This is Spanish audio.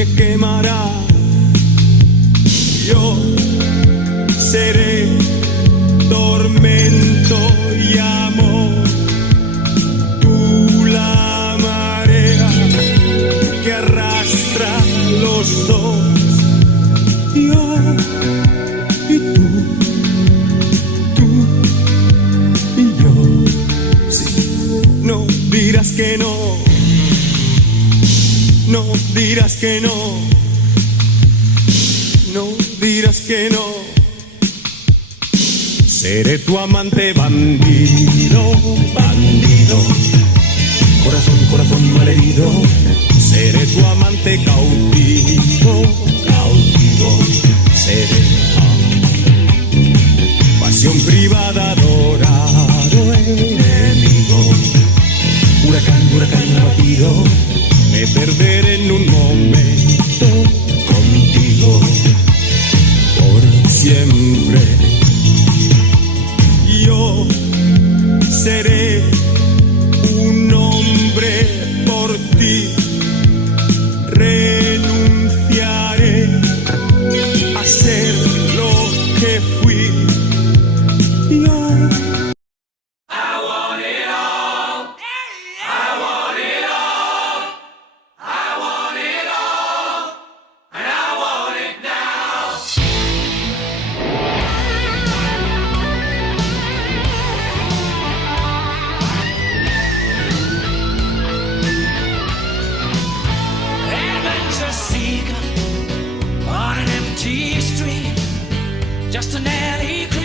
me quemará. Yo seré tormento y amor, tú la marea que arrastra los dos, yo y tú y yo. Sí, no dirás que no, no dirás que no, no dirás que no. Seré tu amante bandido, bandido, corazón, corazón malherido. Seré tu amante cautivo, cautivo. Seré pasión privada, adorado enemigo. Huracán, huracán abatido, me perderé en un momento contigo por siempre. Yo seré un hombre por ti, renunciaré a ser lo que fui. Yo On an empty street, just an alley.